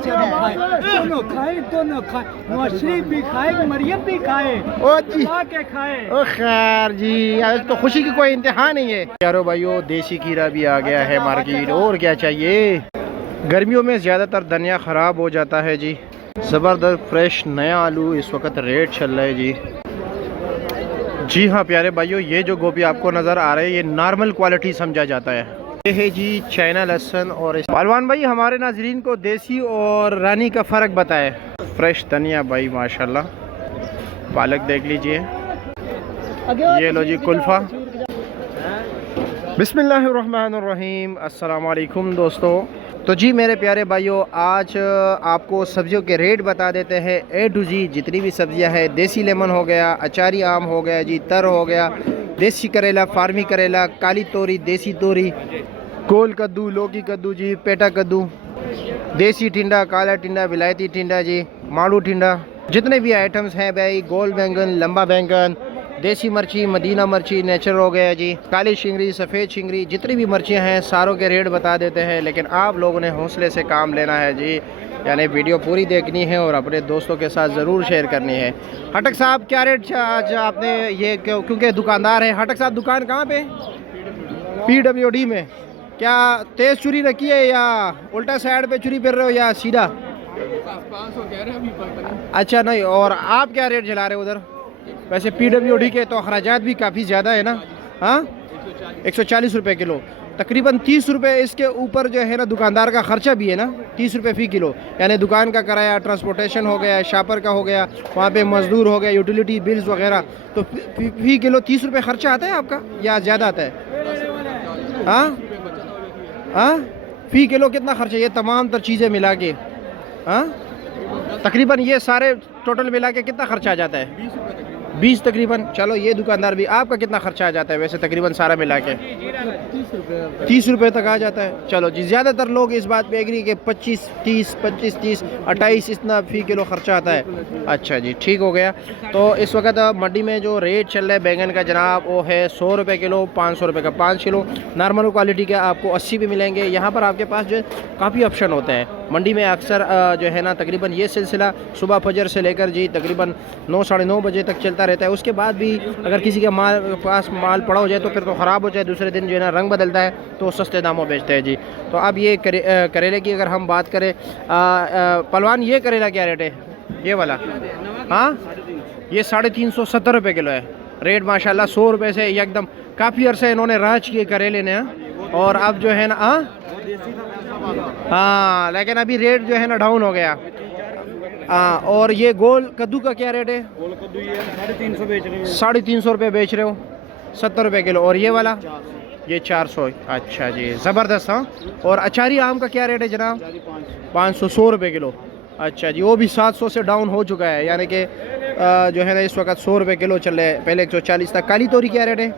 दोनों खाए, नवाज शरीफ भी खाए, मरियम भी खाए, ओ जी के खाए। ओ खैर जी, आज तो खुशी की कोई इंतहा नहीं है यारो भाइयों। देसी खीरा भी आ गया है मार्केट, और क्या चाहिए। गर्मियों में ज़्यादातर धनिया ख़राब हो जाता है जी। ज़बरदस्त फ्रेश नया आलू इस वक्त रेट चल रहा है जी। जी हाँ प्यारे भाइयों, ये जो गोभी आपको नज़र आ रहा है ये नॉर्मल क्वालिटी समझा जाता है। ये है जी चाइना लहसुन। और पहलवान भाई हमारे नाजरीन को देसी और रानी का फ़र्क बताए। फ्रेश धनिया भाई माशाल्लाह। पालक देख लीजिए, ये लो जी कुल्फ़ा। बिस्मिल्लाहिर्रहमानिर्रहीम, अस्सलाम वालेकुम दोस्तों। तो जी मेरे प्यारे भाइयों, आज आपको सब्जियों के रेट बता देते हैं ए टू जी। जितनी भी सब्जियां हैं, देसी लेमन हो गया, अचारी आम हो गया जी, तर हो गया, देसी करेला, फार्मी करेला, काली तोरी, देसी तोरी, गोल कद्दू, लौकी कद्दू जी, पेटा कद्दू, देसी टिंडा, काला टिंडा, विलायती टिंडा जी, माड़ू टिंडा, जितने भी आइटम्स हैं भाई, गोल बैंगन, लंबा बैंगन, देसी मिर्ची, मदीना मिर्ची, नेचर हो गया जी, काली शिंगरी, सफ़ेद शिंगरी, जितनी भी मिर्चियाँ हैं सारों के रेट बता देते हैं। लेकिन आप लोगों ने हौसले से काम लेना है जी, यानी वीडियो पूरी देखनी है और अपने दोस्तों के साथ ज़रूर शेयर करनी है। हटक साहब क्या रेट आज आपने ये, क्योंकि दुकानदार है। हटक साहब दुकान कहाँ पे? PWD में। क्या तेज़ चुरी रखी है या उल्टा साइड पे चुरी फिर रहे हो या सीधा? 500 कह रहे हैं अभी। अच्छा नहीं, और आप क्या रेट चला रहे हो उधर? वैसे PWD के तो अखराजात भी काफ़ी ज़्यादा है ना। हाँ 140 रुपये किलो, तकरीबन 30 रुपये इसके ऊपर जो है ना दुकानदार का ख़र्चा भी है ना, 30 रुपये फ़ी किलो। यानी दुकान का किराया, ट्रांसपोर्टेशन हो गया, शापर का हो गया, वहाँ पे मज़दूर हो गया, यूटिलिटी बिल्स वगैरह, तो फ़ी किलो 30 रुपये ख़र्चा आता है आपका या ज़्यादा आता है? हाँ फ़ी किलो कितना खर्चा, ये तमाम तर चीज़ें मिला के? हाँ तकरीबन ये सारे टोटल मिला के कितना खर्चा आ जाता है? 20 तकरीबन। चलो ये दुकानदार भी, आपका कितना खर्चा आ जाता है वैसे तकरीबन सारा मिला के? 30 रुपये तक आ जाता है। चलो जी, ज़्यादातर लोग इस बात पे एग्री के 25, 30, 25, 30, 28 इतना फ़ी किलो खर्चा आता है। अच्छा जी, ठीक हो गया। तो इस वक्त मंडी में जो रेट चल रहा है बैंगन का जनाब, वो है 100 रुपये किलो, 500 रुपये का 5 किलो। नॉर्मल क्वालिटी के आपको 80 भी मिलेंगे। यहाँ पर आपके पास जो काफ़ी ऑप्शन होते हैं मंडी में। अक्सर जो है ना तकरीबन ये सिलसिला सुबह फजर से लेकर जी तकरीबन 9, साढ़े 9 बजे तक चलता रहता है। उसके बाद भी अगर किसी के पास माल पड़ा हो जाए तो फिर तो ख़राब हो जाए, दूसरे दिन जो है ना रंग बदलता है, तो सस्ते दामों बेचते हैं जी। तो अब ये करेले की अगर हम बात करें, पहलवान ये करेला क्या रेट है ये वाला? हाँ ये 350 रुपये किलो है रेट माशाल्लाह। 100 रुपये से एकदम काफ़ी अरसे इन्होंने राज किए करेले ने। और अब जो है ना हाँ लेकिन अभी रेट जो है ना डाउन हो गया। हाँ, और ये गोल कद्दू का क्या रेट है? गोल कद्दू ये 350 बेच रहे हो। 350 रुपये बेच रहे हो, 70 रुपये किलो। और ये वाला ये 400। अच्छा जी ज़बरदस्त। हाँ, और अचारी आम का क्या रेट है जनाब? 500, 100 रुपये किलो। अच्छा जी, वो भी 700 से डाउन हो चुका है, यानी कि जो है ना इस वक्त 100 रुपये किलो चल रहे हैं, पहले 140 था। काली तोरी क्या रेट है?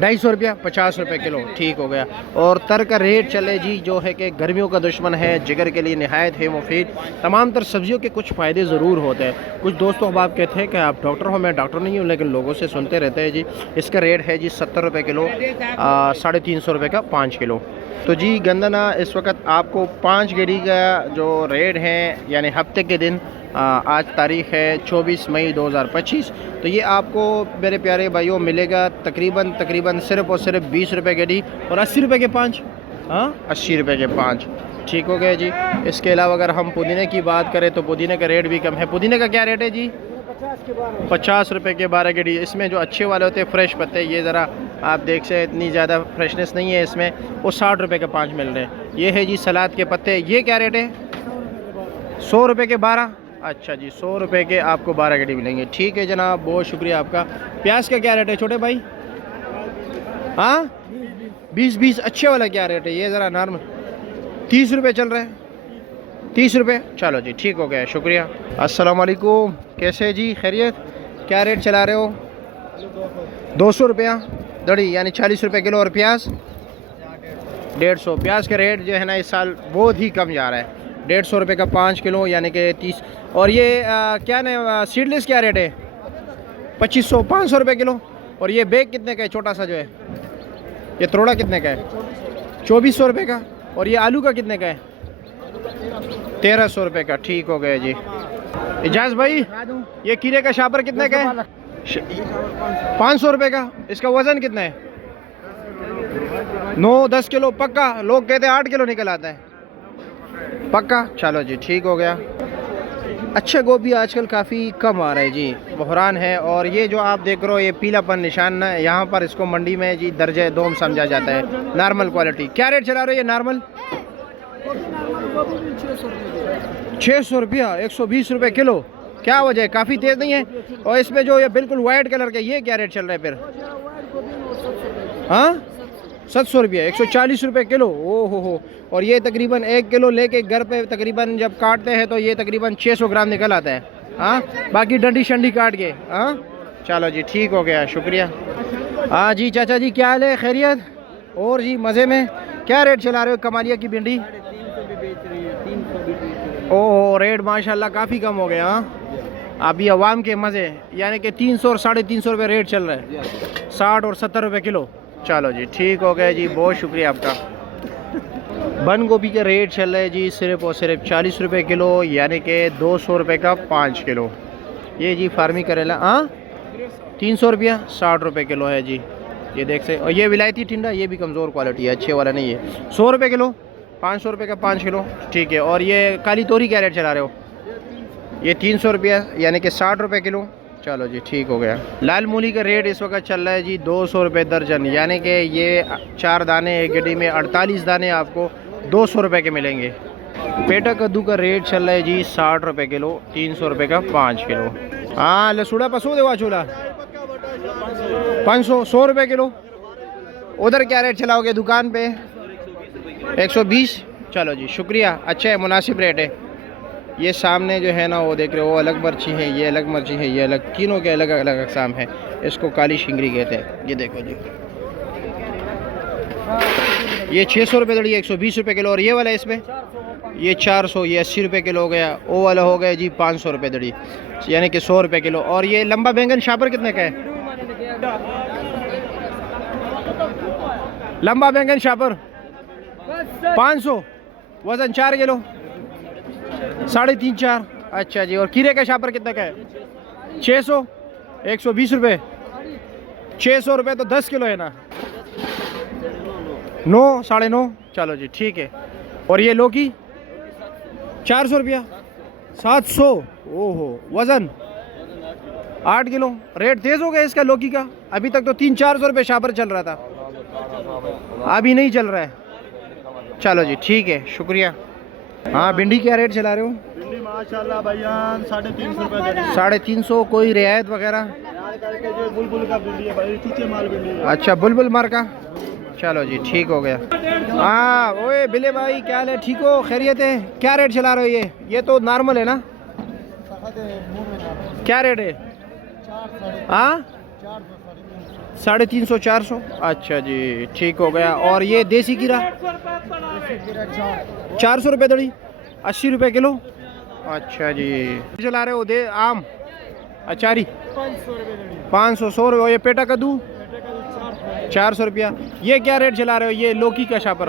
250 रुपया, 50 रुपये किलो। ठीक हो गया। और तर का रेट चले जी, जो है कि गर्मियों का दुश्मन है, जिगर के लिए नहायत है मुफीद। तमाम तर सब्जियों के कुछ फ़ायदे ज़रूर होते हैं। कुछ दोस्तों अब आप कहते हैं कि आप डॉक्टर हो, मैं डॉक्टर नहीं हूँ, लेकिन लोगों से सुनते रहते हैं जी। इसका रेट है जी 70 रुपये किलो, 350 रुपये का 5 किलो। तो जी गंदना इस वक्त आपको 5 गेड़ी का जो रेट है, यानी हफ्ते के दिन, आज तारीख़ है 24 मई 2025। तो ये आपको मेरे प्यारे भाइयों मिलेगा तकरीबन सिर्फ़ और सिर्फ 20 रुपये गेड़ी और 80 रुपये के 5। हाँ 80 रुपये के 5। ठीक हो गया जी। इसके अलावा अगर हम पुदीने की बात करें तो पुदीने का रेट भी कम है। पुदीने का क्या रेट है जी? 50 रुपये के 12 गेड़ी। इसमें जो अच्छे वाले होते हैं फ्रेश पत्ते, ये ज़रा आप देख से इतनी ज़्यादा फ्रेशनेस नहीं है इसमें, वो 60 रुपये के 5 मिल रहे हैं। ये है जी सलाद के पत्ते, ये क्या रेट है? 100 रुपये के 12। अच्छा जी, 100 रुपये के आपको 12 गेड़ी मिलेंगे। ठीक है जनाब, बहुत शुक्रिया आपका। प्याज का क्या रेट है छोटे भाई? हाँ 20। अच्छे वाला क्या रेट है? ये ज़रा नॉर्मल 30 रुपये चल रहा है। 30 रुपये। चलो जी, ठीक हो गया, शुक्रिया। अस्सलाम वालेकुम, कैसे जी, खैरियत? क्या रेट चला रहे हो? 200 रुपया दड़ी, यानी 40 रुपये किलो। और प्याज 150। प्याज का रेट जो है ना इस साल बहुत ही कम जा रहा है। 150 रुपये का 5 किलो, यानी कि 30। और ये क्या ना सीडलेस क्या रेट है? 2500, 500 रुपये किलो। और ये बैग कितने का है छोटा सा जो है? ये तोड़ा कितने का है? 2400 रुपये का। और ये आलू का कितने का है? 1300 रुपये का, ठीक हो गया जी। इजाज भाई ये कीड़े का शापर कितने का है? 500 रुपये का। इसका वजन कितना है? 9-10 किलो पक्का? लोग कहते हैं 8 किलो निकल आता है, पक्का? चलो जी ठीक हो गया। अच्छा गोभी आजकल काफ़ी कम आ रहा है जी, बहरान है। और ये जो आप देख रहे हो ये पीलापन निशान है, यहाँ पर इसको मंडी में जी दर्जे दोम समझा जाता है, नॉर्मल क्वालिटी। क्या रेट चला रहे हो ये नॉर्मल? 600 रुपया, 120 रुपये किलो। क्या वजह है, काफ़ी तेज़ नहीं है? और इसमें जो ये बिल्कुल वाइट कलर का ये क्या रेट चल रहा है फिर? हाँ 700 रुपया, 140 रुपये किलो। ओ हो। और ये तकरीबन 1 किलो लेके घर पे तकरीबन जब काटते हैं तो ये तकरीबन 600 ग्राम निकल आता है। हाँ बाकी डंडी शंडी काट के। हाँ चलो जी ठीक हो गया, शुक्रिया। हाँ जी चाचा जी क्या हाल है, खैरियत? और जी मज़े में। क्या रेट चला रहे हो कमालिया की भिंडी? 300 ओह रेट माशाल्लाह काफ़ी कम हो गया। हाँ अभी अवाम के मज़े, यानी कि 300 और 350 रुपये रेट चल रहा है, 60 और 70 रुपये किलो। चलो जी ठीक हो गया जी, बहुत शुक्रिया आपका। बंद गोभी का रेट चल रहा है जी सिर्फ और सिर्फ 40 रुपये किलो, यानी कि 200 रुपये का 5 किलो। ये जी फार्मी करेला 300 रुपया, 60 रुपये किलो है जी, ये देख सकते। और ये विलायती टिंडा ये भी कमज़ोर क्वालिटी है, अच्छे वाला नहीं है, 100 रुपये किलो, 500 रुपये का 5 किलो, ठीक है। और ये काली तोरी क्या रेट चला रहे हो? ये 300 रुपया, यानी कि 60 रुपये किलो। चलो जी ठीक हो गया। लाल मूली का रेट इस वक्त चल रहा है जी 200 रुपये दर्जन, यानी कि ये 4 दाने एक गड्डी में 48 दाने आपको 200 रुपये के मिलेंगे। पेटा कद्दू का रेट चल रहा है जी 60 रुपये किलो, 300 रुपये का 5 किलो। हाँ लसूड़ा पसू देवा चूल्हा 500, 100 रुपये किलो। उधर क्या रेट चलाओगे दुकान पे? 120। चलो जी शुक्रिया, अच्छा है, मुनासिब रेट है। ये सामने जो है ना वो देख रहे हो, वो अलग मिर्ची है, ये अलग मिर्ची है, ये अलग, तीनों के अलग अलग अक़साम है। इसको काली शिंगरी कहते हैं। ये देखो जी ये 600 रुपये दड़ी, 120 रुपये किलो। और ये वाला इसमें ये 400, ये 80 रुपये किलो हो गया। वो वाला हो गया जी 500 रुपये दड़ी, यानी कि 100 रुपये किलो। और ये लंबा बैंगन शापर कितने का है? लंबा बैंगन शापर 500, वज़न 4 किलो, 3.5-4। अच्छा जी। और खीरे का शापर कितने का है? 600, 120 रुपये, 600 रुपये तो 10 किलो है ना, 9, 9.5। चलो जी ठीक है। और ये लौकी 400 रुपया, 700। ओहो वज़न 8 किलो। रेट तेज़ हो गया इसका लौकी का, अभी तक तो 300-400 रुपये शापर चल रहा था, अभी नहीं चल रहा है। चलो जी ठीक है, शुक्रिया। हाँ भिंडी क्या रेट चला रहे हो? भिंडी माशाल्लाह भैया 350 रुपये। 350, कोई रियायत वगैरह? बुलबुल का भिंडी है भाई, चीचे माल भिंडी है। अच्छा बुलबुल मार का। चलो जी ठीक हो गया। हाँ ओए बिले भाई क्या हाल है, ठीक हो, खैरियत है? क्या रेट चला रहे हो ये तो नॉर्मल है ना? क्या रेट है? हाँ 350, 400। अच्छा जी ठीक हो गया। और ये देसी कीरा 400 रुपये दड़ी, 80 रुपये किलो। अच्छा जी चला रहे हो दे आम अचारी 500, 100 रुपये। ये पेटा कद्दू 400 रुपया। ये क्या रेट चला रहे हो? ये लौकी का शापर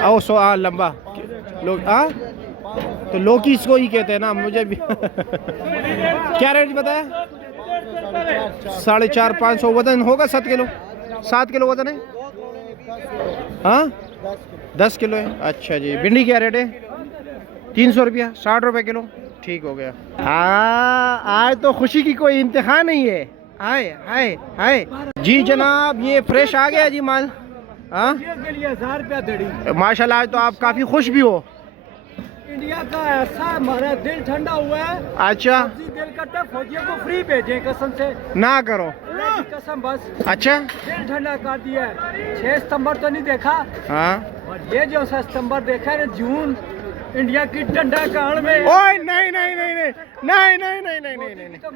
आओ 100। हाँ लंबा हाँ तो लौकी इसको ही कहते हैं ना, मुझे भी क्या रेट बताया? 450, 500। वजन होगा 7 किलो, 7 किलो वजन है। हाँ 10 किलो है। अच्छा जी। भिंडी क्या रेट है? 300 रुपया, 60 रुपये किलो, ठीक हो गया। हाँ आज तो खुशी की कोई इम्तिहान नहीं है। हाय हाय हाय जी जनाब, ये फ्रेश आ गया जी माल। हाँ के लिए 1000 रुपया दड़ी। माशाल्लाह आज तो आप काफ़ी खुश भी हो। इंडिया का ऐसा हमारा दिल ठंडा हुआ है। अच्छा दिल करता फौजियों को फ्री भेजे कसम से ना करो, कसम बस। अच्छा दिल ठंडा कर दिया है। 6 सितंबर तो नहीं देखा, हाँ और ये जो सितंबर देखा है जून, इंडिया की ठंडा काल में। ओए नहीं नहीं नहीं नहीं नहीं नहीं नहीं नहीं नहीं नहीं तो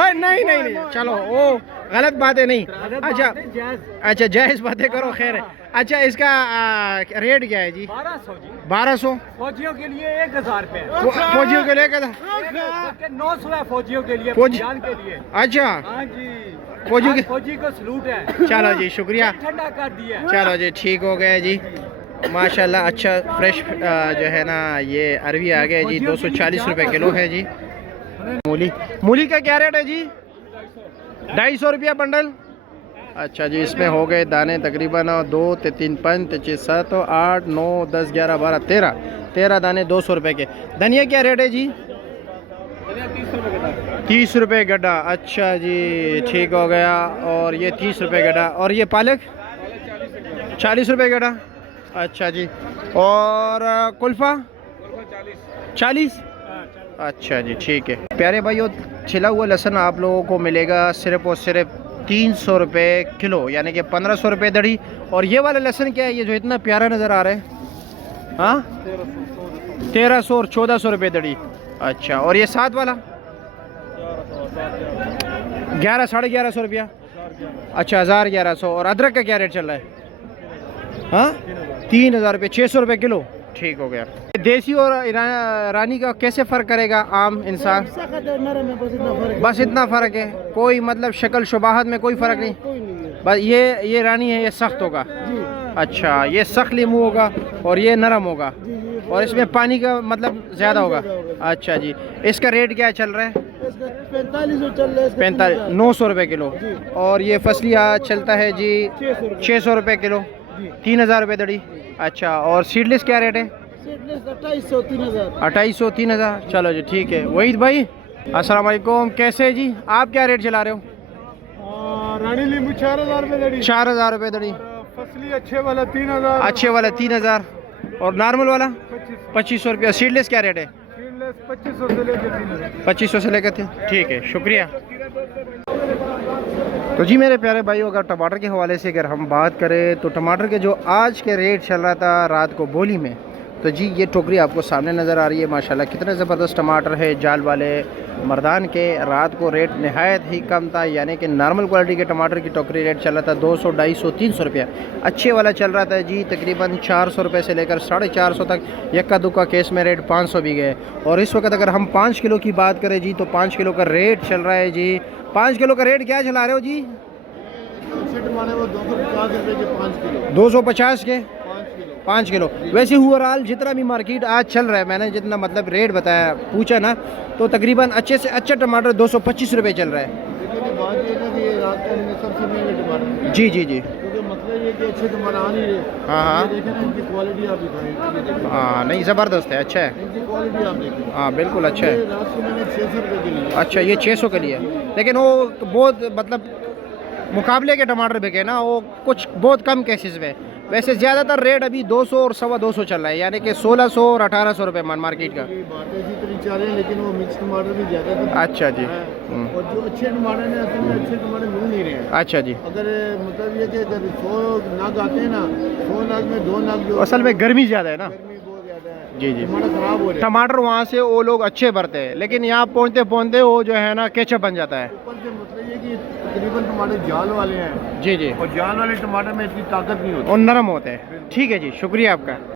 ओए नहीं नहीं नहीं, चलो ओ गलत बातें नहीं। अच्छा अच्छा जायज़ बातें करो, खैर है। अच्छा इसका रेट क्या है जी? 1200 जी। 1200 फौजियों के लिए 1000 रुपये। फौजियों के लिए 900 है फौजियों के लिए, फौजी जान के लिए। अच्छा हाँ जी, फौजी के, फौजी को सलूट है। चलो जी शुक्रिया, ठंडा कर दिया। चलो जी ठीक हो गया जी, माशाल्लाह अच्छा फ्रेश जो है ना ये अरवी आ गया जी, 240 रुपये किलो है जी। मूली, मूली का क्या रेट है जी? 250 रुपया बंडल। अच्छा जी, इसमें हो गए दाने तकरीबन 2 3 5 6 7 8 9 10 11 12 13 दाने 200 रुपये के। धनिया क्या रेट है जी? 30 रुपये गड्ढा। अच्छा जी, ठीक हो गया। और ये 30 रुपये गड्ढा। और ये पालक 40 रुपये गड्ढा। अच्छा जी। और कुल्फ़ा 40। अच्छा जी, ठीक है प्यारे भाइयों। छिला हुआ लहसुन आप लोगों को मिलेगा सिर्फ और सिर्फ 300 रुपये किलो, यानी कि 1500 रुपये दड़ी। और ये वाला लहसुन क्या है, ये जो इतना प्यारा नज़र आ रहा है? हाँ, 1300 और 1400 रुपये दड़ी। अच्छा, और ये साथ वाला 11 साढ़े 1100 रुपया। अच्छा, 1100। और अदरक का क्या रेट चल रहा है? हाँ, 3000 रुपये, 600 रुपये किलो। ठीक हो गया। देसी और रानी का कैसे फ़र्क करेगा आम इंसान? बस इतना फ़र्क है, कोई मतलब शक्ल शुबाहत में कोई फ़र्क नहीं? बस ये रानी है, ये सख्त होगा। अच्छा, ये सख्त लीमू होगा और ये नरम होगा, और इसमें पानी का मतलब ज़्यादा होगा। अच्छा जी, इसका रेट क्या चल रहा है? 45 900 रुपये किलो। और ये फसलिया चलता है जी 600 रुपये किलो, 3000 रुपये दड़ी। अच्छा, और सीडलेस क्या रेट है? 2800 3000। चलो जी, ठीक है। वहीद भाई अस्सलाम वालेकुम, कैसे जी? आप क्या रेट चला रहे हो? रानी नींबू 4000 रुपये दड़ी। 4000 रुपये दड़ी। फसली अच्छे वाला 3000। अच्छे वाला 3000। और नॉर्मल वाला 2500 रुपया। सीडलेस क्या रेट है? 2500 से लेकर 3000। 2500 से लेकर थे। ठीक है, शुक्रिया। तो जी मेरे प्यारे भाइयों, अगर टमाटर के हवाले से अगर हम बात करें तो टमाटर के जो आज के रेट चल रहा था रात को बोली में, तो जी ये टोकरी आपको सामने नज़र आ रही है। माशाल्लाह कितने ज़बरदस्त टमाटर है जाल वाले मर्दान के। रात को रेट नहायत ही कम था, यानी कि नॉर्मल क्वालिटी के टमाटर की टोकरी रेट चल रहा था 200 250 300 रुपया। अच्छे वाला चल रहा था जी तकरीबन 400 रुपये से लेकर 450 तक। यक्का दुक्का केस में रेट 500 भी गए। और इस वक्त अगर हम 5 किलो की बात करें जी, तो 5 किलो का रेट चल रहा है जी। 5 किलो का रेट क्या चला रहे हो जी? 250 के 5 किलो। वैसे ओवरऑल जितना भी मार्केट आज चल रहा है, मैंने जितना मतलब रेट बताया पूछा ना, तो तकरीबन अच्छे से अच्छा टमाटर 225 रुपये चल रहा है। जी जी जी, मतलब ये कि अच्छे टमाटर आ नहीं रहे। हाँ हाँ इनकी क्वालिटी आप दिखाएं। हाँ, नहीं ज़बरदस्त है, अच्छा है। इनकी क्वालिटी आप देखें। हाँ बिल्कुल अच्छा है। रात को मैंने 600 रुपये के लिए। अच्छा, ये 600 के लिए, लेकिन वो बहुत मतलब मुकाबले के टमाटर बिके ना, वो कुछ बहुत कम केसेस में। वैसे ज़्यादातर रेट अभी 200 और 225 चल रहा है, यानी कि 1600 और 1800 रुपये मार्केट का। बातें इसी तरह चल रही हैं, लेकिन वो मिक्स टमाटर भी ज़्यादा था। अच्छा जी। और जो अच्छे टमाटर हैं असल में अच्छे टमाटर मिल नहीं रहे हैं। अच्छा जी। अगर मतलब ये कि अगर 100 नग आते हैं ना, 100 नग में 2 नग जो असल में गर्मी ज़्यादा है ना। गर्मी बहुत ज़्यादा है। जी जी, टमाटर खराब हो रहे हैं। टमाटर वहाँ से वो लोग अच्छे भरते हैं, लेकिन यहाँ पहुँचते पहुँचते वो जो है ना केचप बन जाता है। ऊपर से मतलब ये कि तकरीबन टमाटर जाल वाले हैं, जी जी, और जाल वाले टमाटर में इतनी ताकत नहीं होती। और नरम होते हैं। ठीक है जी, शुक्रिया आपका।